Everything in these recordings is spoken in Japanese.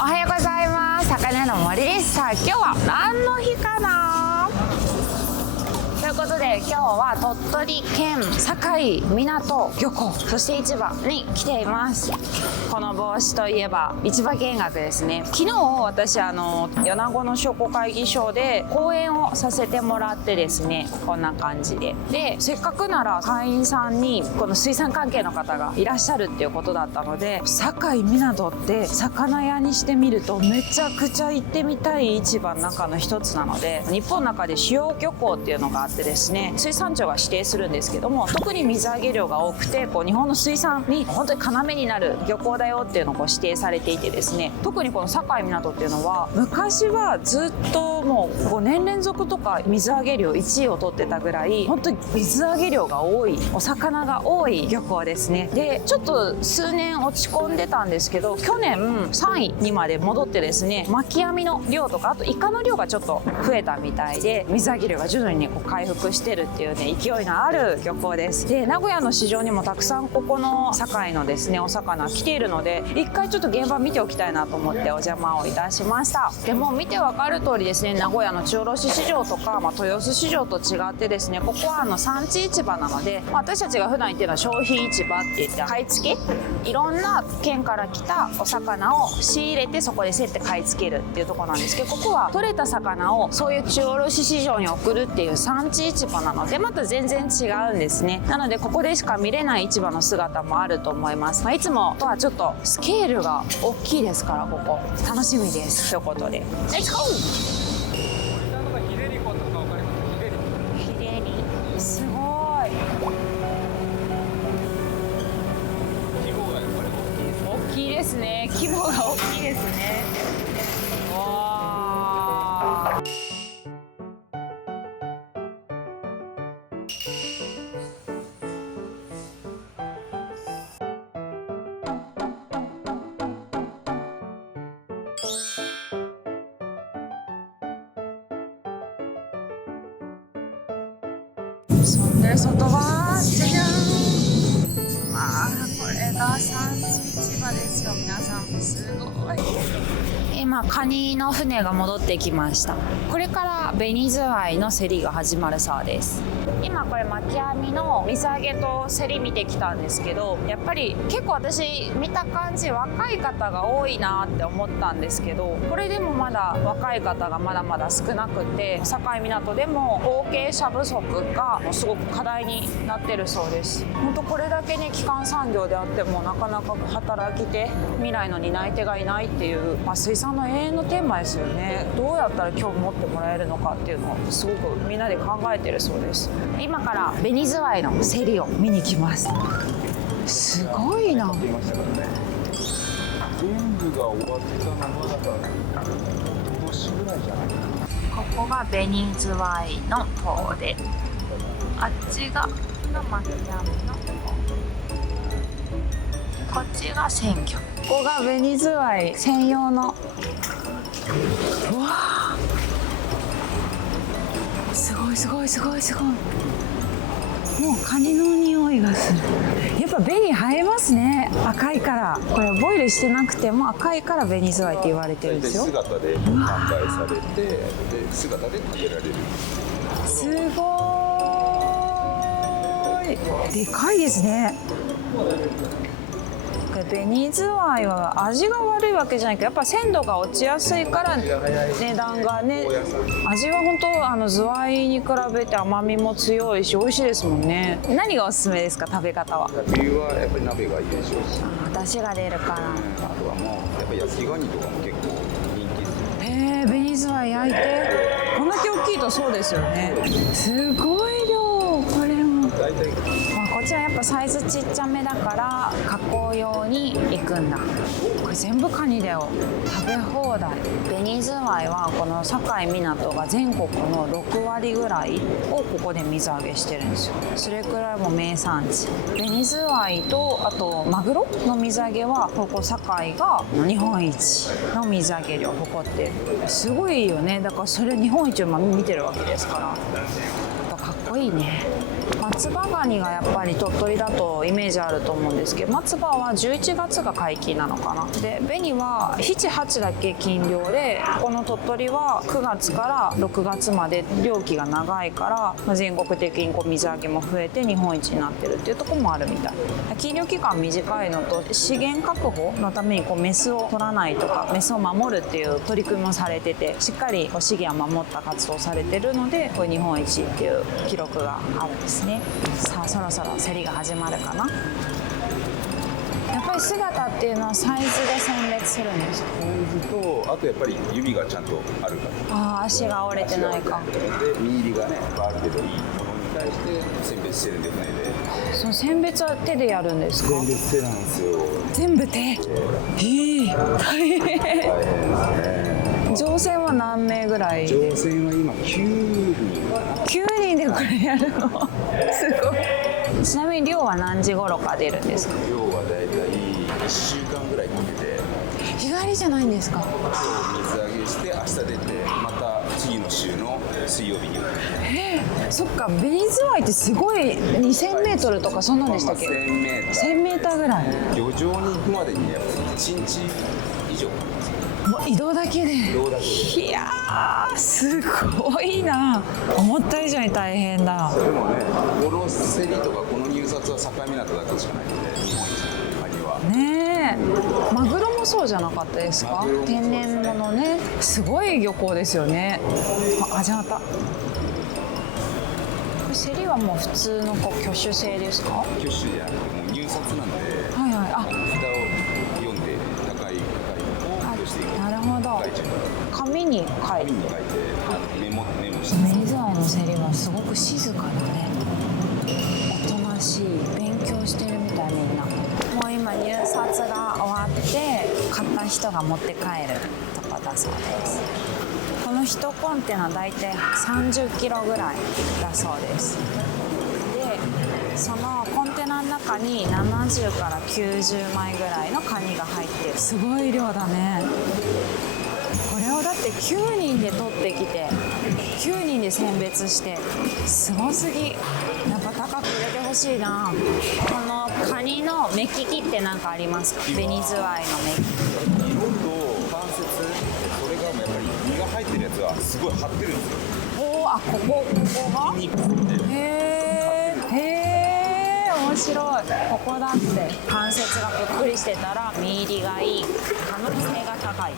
おはようございます。魚の森です。さあ今日は何の日かなということで、今日は鳥取県境港漁港、そして市場に来ています。この帽子といえば市場見学ですね。昨日私米子の商工会議所で講演をさせてもらってですね、こんな感じでせっかくなら会員さんにこの水産関係の方がいらっしゃるっていうことだったので、境港って魚屋にしてみるとめちゃくちゃ行ってみたい市場の中の一つなので、日本の中で主要漁港っていうのがあってですね、水産庁が指定するんですけども、特に水揚げ量が多くて日本の水産に本当に要になる漁港だよっていうのを指定されていてですね、特にこの境港っていうのは昔はずっともう5年連続とか水揚げ量1位を取ってたぐらい、本当に水揚げ量が多い、お魚が多い漁港ですね。でちょっと数年落ち込んでたんですけど、去年3位にまで戻ってですね、巻き網の量とかあとイカの量がちょっと増えたみたいで、水揚げ量が徐々にね回復してるっていうね、勢いのある漁港です。で名古屋の市場にもたくさんここの境のですねお魚来ているので、一回ちょっと現場見ておきたいなと思ってお邪魔をいたしました。でも見てわかる通りですね、名古屋の中卸市場とか、豊洲市場と違ってですね、ここは産地市場なので、私たちが普段言ってるのは消費市場って言って、買い付け、いろんな県から来たお魚を仕入れてそこで競って買い付けるっていうところなんですけど、ここは取れた魚をそういう中卸市場に送るっていう産地市場なので、また全然違うんですね。なのでここでしか見れない市場の姿もあると思います。いつもとはちょっとスケールが大きいですから、ここ楽しみですということで、レッツゴー。すごい大きいですね。規模が大きいですね。わー、そんで外はじゃじゃん。これが産地市場ですよ皆さん。すごい。今カニの船が戻ってきました。これから紅ズワイの競りが始まるそうです。今これ巻き網の水揚げと競り見てきたんですけど、やっぱり結構私見た感じ若い方が多いなって思ったんですけど、これでもまだ若い方がまだまだ少なくて、境港でも後継者不足がすごく課題になってるそうです。本当これだけね基幹産業であってもなかなか働き手、未来の担い手がいないっていう、水産の永遠のテーマですよね。どうやったら今日持ってもらえるのかっていうのをすごくみんなで考えてるそうです。今から紅ズワイの競りを見に来ます。すごいな。全部が終わったのはだから今年ぐらいじゃないかな。ここが紅ズワイの方で、あっちが巻き網の方、こっちが鮮魚。ここが紅ズワイ専用の。うわあ、すごいすごいすごいすごい。もうカニの匂いがする。やっぱ紅映えますね、赤いから。これボイルしてなくても赤いから紅ズワイって言われてるんですよ。姿で販売されて、で姿で食べられる。すごーい、でかいですね。紅ズワイは味が悪いわけじゃないけど、やっぱ鮮度が落ちやすいから値段がね。味は本当ズワイに比べて甘みも強いし美味しいですもんね。何がおすすめですか、食べ方は。冬はやっぱり鍋がいいでしょうし、出汁が出るから。あとはもうやっぱり焼きガニとかも結構人気ですよ。へえ、紅ズワイ焼いてこんだけ大きいとそうですよね。すごい量。これも大体こっちはやっぱサイズちっちゃめだから加工用に行くんだ。これ全部カニだよ。食べ放題。紅ズワイはこの境港が全国の6割ぐらいをここで水揚げしてるんですよ。それくらいも名産地。紅ズワイとあとマグロの水揚げはここ境が日本一の水揚げ量を誇ってる。すごいよね。だからそれ日本一を見てるわけですから、やっぱかっこいいね。松葉ガニがやっぱり鳥取だとイメージあると思うんですけど、松葉は11月が解禁なのかな。で紅は7、8だけ禁漁で、この鳥取は9月から6月まで漁期が長いから、全国的にこう水揚げも増えて日本一になってるっていうところもあるみたい。禁漁期間短いのと、資源確保のためにこうメスを取らないとかメスを守るっていう取り組みもされてて、しっかりこう資源を守った活動をされてるので、これ日本一っていう記録があるんですね。さあそろそろ競りが始まるかな。やっぱり姿っていうのはサイズで選別するんですか？サイズと、あとやっぱり指がちゃんとあるかああ、足が折れてないか。で身入りがねある程度いいものに対して選別してるんで船で。その選別は手でやるんですか？選別手なんですよ。全部手。大変。大変ですね。乗船は何名ぐらい？乗船は今9人。9人でこれやるの？すごい。ちなみに漁は何時頃から出るんですか？量はだいたい1週間ぐらいかけて日帰りじゃないんですか？水揚げして明日出て、また次の週の水曜日に。そっか、ベニズワイってすごい2000メートルとかそんなんでしたっけ1000メーター。1000メーターぐらい。漁場に行くまでにやっぱ1日以上かかります。もう移動だけで。移動だけで。いやー、すごいな。思った以上に大変だ。でもね、この競りとかこの入札は境港だけしかないので、日本一のカニは。ねえ、マグロもそうじゃなかったですか？天然物ね、すごい漁港ですよね。あ、始まった。これ競りはもう普通のこう挙手制ですか？挙手じゃなくてもう入札なんで、はいはい。あ、札を読んで高いを落としていく。なるほど。書いちゃう。紙に書いて。紙に書いてメモしてベニズワイの競りはすごく静かだね。おとなしい。勉強してるみたいみんな。もう今入札が終わって買った人が持って帰るとこだそうです。この1コンテナだいたい30キロぐらいだそうです。でそのコンテナの中に70から90枚ぐらいのカニが入ってる。すごい量だね。これをだって9人で取ってきて9人で選別して、すごすぎ。やっぱ高く売れてほしいな。このカニの目利きって何かありますか？ベニズワイの目利き。色と関節、それがやっぱり身が入ってるやつはすごい張ってるんですよ。おー、あ、ここが？筋肉ってへー、へー、面白い。ここだって関節がぷっくりしてたら身入りがいい可能性が高い。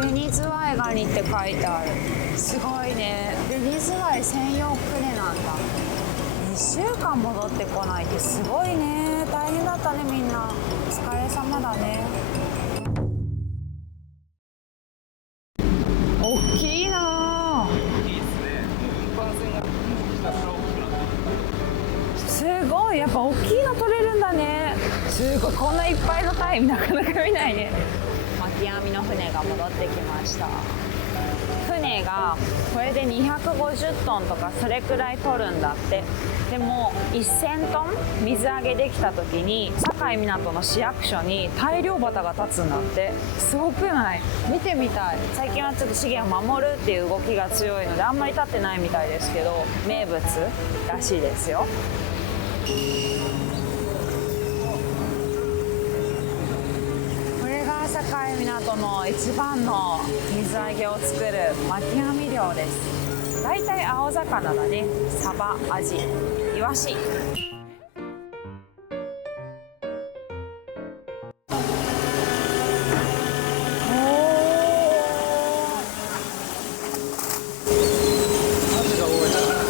ベニズワイガニって書いてある。すごいね。ベニズワイ専用船なんだ。2週間戻ってこないってすごいね。大変だったね、みんな。お疲れ様だね。大きいなぁ。いいですね。運搬船がひたすら大きくなってる。すごい、やっぱ大きいの取れるんだね。すごい、こんないっぱいのタイなかなか見ないね。巻き網の船が戻ってきました。船がこれで250トンとかそれくらい取るんだって。でも1000トン水揚げできた時に境港の市役所に大漁旗が立つんだって。すごくない？見てみたい。最近はちょっと資源を守るっていう動きが強いのであんまり立ってないみたいですけど、名物らしいですよ。これが境港の一番の水揚げを作る巻き網漁です。だいたい青魚だね。サバ、アジ、イワシ。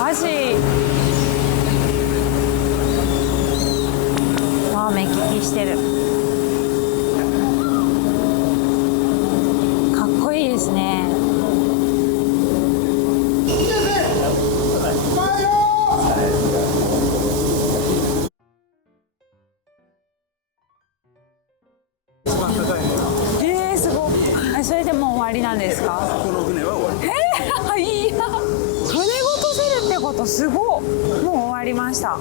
アジ。わあ、目利きしてる。かっこいいですね。すごい。それでもう終わりなんですか？この船は終わり。いや、船ごと競るってこと、すごい。もう終わりました。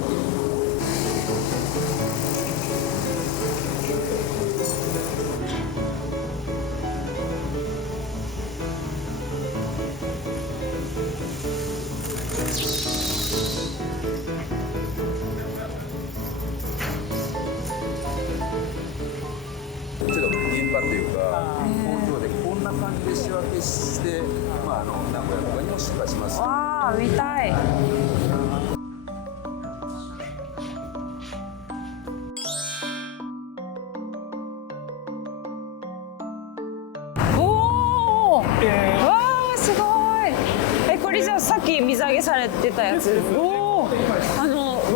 りして、まあ、名古屋とかにも出荷します。わあ見たい。おお、わあすごい。これじゃあさっき水揚げされてたやつ。おお、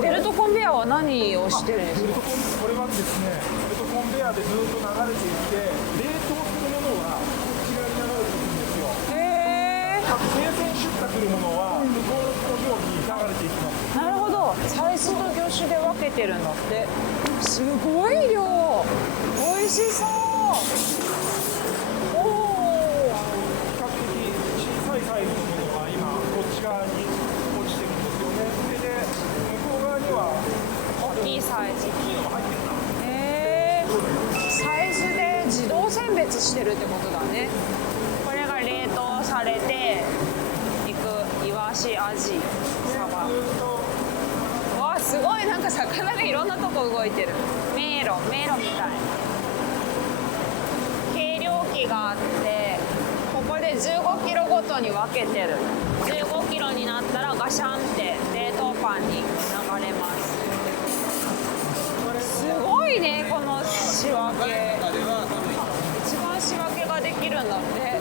ベルトコンベヤーは何をしてるんですか。これはですね、ベルトコンベヤーでずっと流れていって冷凍するものはこちらに流れていくんですよ。へえ。生鮮出荷するものは向こうの工場に流れていきます。なるほど、サイズと魚種で分けてるんだって。すごい量、美味しそう。おお、比較的小さいサイズのものは今こっち側に落ちてるんですよね。それで向こう側には大きいサイズ。大きいのが入ってるな。へえ、サイズで自動選別してるってことだね。これが冷凍されていくイワシ、アジ、サバ。わあすごい、なんか魚がいろんなとこ動いてる。迷路みたい。計量器があって、ここで15キロごとに分けてる。15キロになったらガシャンって冷凍パンに流れます。すごいね、この仕分け。一番仕分けができるんだって、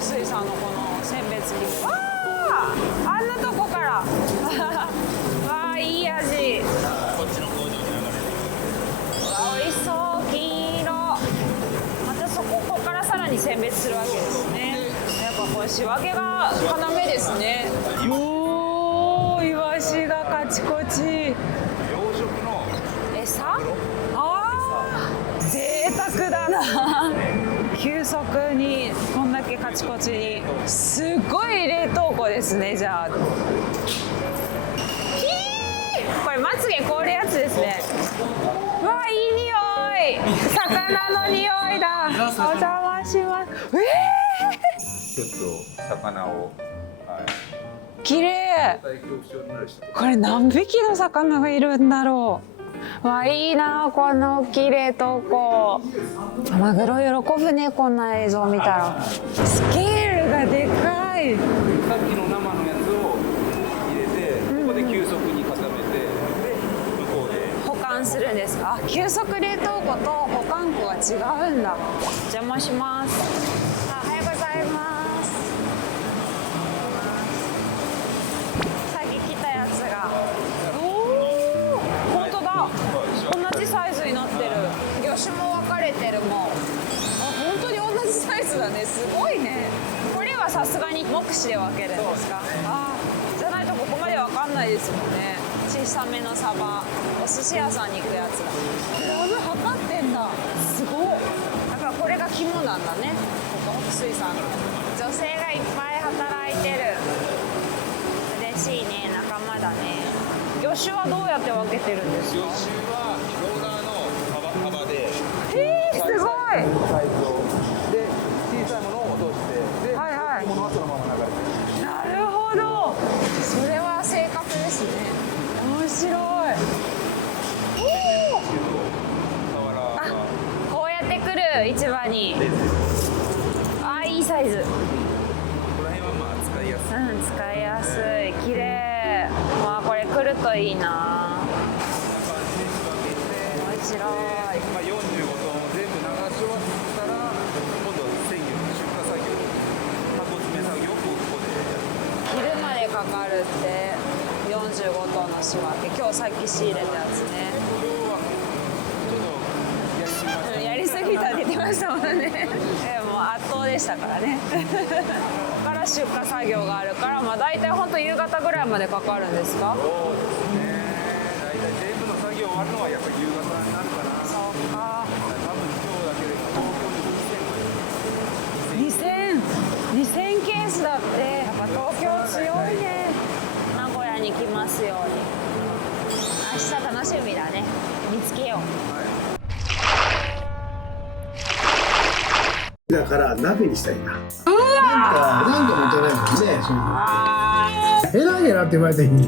水産のこの選別機。わあ、あんなとこからわあいい味。こっちの工場に流れてる。わあ美味しそう、金色。またここからさらに選別するわけですね。やっぱこれ仕分けが要ですね。おお、イワシがカチコチ。養殖の餌？ああ、贅沢だな。急速にこんだけカチコチに。すごい冷凍庫ですね。じゃあこれまつげ凍るやつですね。うわ、いい匂い。魚の匂いだ。お邪魔します。ちょっと魚を、綺麗。大恐怖症になる人。これ何匹の魚がいるんだろう。わ、いいな、この大きい冷凍庫。マグロ喜ぶね、こんな映像見たら。スケールがでかい。さっきの生のやつを入れて、ここで急速に固めて、で向こうで保管するんですか。急速冷凍庫と保管庫が違うんだ。お邪魔します。おはようございます。さっき来たやつが。おお、本当だ。同じサイズになってる。魚種も分かれてるもん。あ、本当に同じサイズだね。すごいね。これはさすがに目視で分けるんですか。あ、じゃないとここまで分かんないですもんね。小さめのサバ、お寿司屋さんに行くやつだ。グラム測ってんだ。すごい。だからこれが肝なんだね。ここ水産の女性がいっぱい働いてる。嬉しいね、仲間だね。魚種はどうやって分けてるんですか。魚種はローダーの幅で、すごい。サイズをで小さいものを落として、で、はいはい大きいものはそのまま流れてる。なるほど。それは正確ですね。面白い。おお。あ、こうやって来る市場に。あ、いいサイズ。この辺はまあ使いやすい。うん、使いやすい。綺麗。まあこれ来るといいな。面白い。まあ45トン全部流し終わったら今度鮮魚の出荷作業、箱詰め作業をここでやる。昼までかかるって45トンの仕分け。今日さっき仕入れたやつね。ちょっとやりすぎたって言ってましたもんね。もう圧倒でしたからね。ここから出荷作業があるから、まあ大体本当夕方ぐらいまでかかるんですか。そうですね。大体全部の作業終わるのはやっぱり夕方になるかな。そうか。多分今日だけで東京で2000ケースだって。やっぱ東京強いね。名古屋に来ますように。明日楽しみだね。見つけよう。だから鍋にしたいな。なんか求めるもんね。ヘラヘラって言われた時に